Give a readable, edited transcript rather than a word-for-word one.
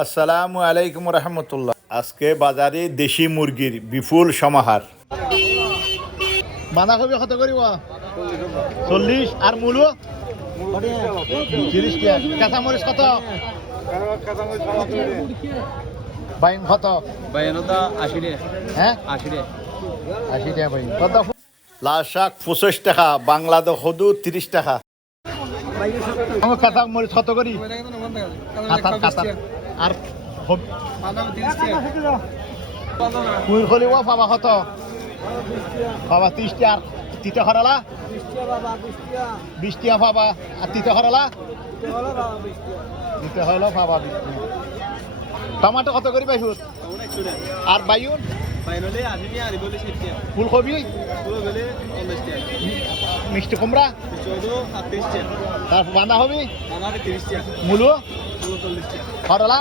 আসসালামু আলাইকুম রহমতুল্লাহ। আজকে বাজারে দেশি মুরগির বিপুল সমাহার। বাঁধাকপি কত করিব? 40। আর মূলো 30 টাকা। কাঁচামরিচ কত? বাইন কত? বাইনটা 80 টাকা। হ্যাঁ 80 টাকা। 80 টাকা বাইন কত? লাল শাক 25 টাকা, বাংলাদেশ হদু 30 টাকা। কাঁচামরিচ কত করি? আর ফুলকপি পাবা কত? পাবা 30 টাকা। তিতা খরালা 20 টাকা পাবা। আর তিতা খরালা তিতা হলো পাবা 20 টাকা। টমাটো কত করি বাইহুত? আর বাইউন ফুলকপি মিষ্টি কুমড়া তারপর বাঁধাকপি মূলো খরলা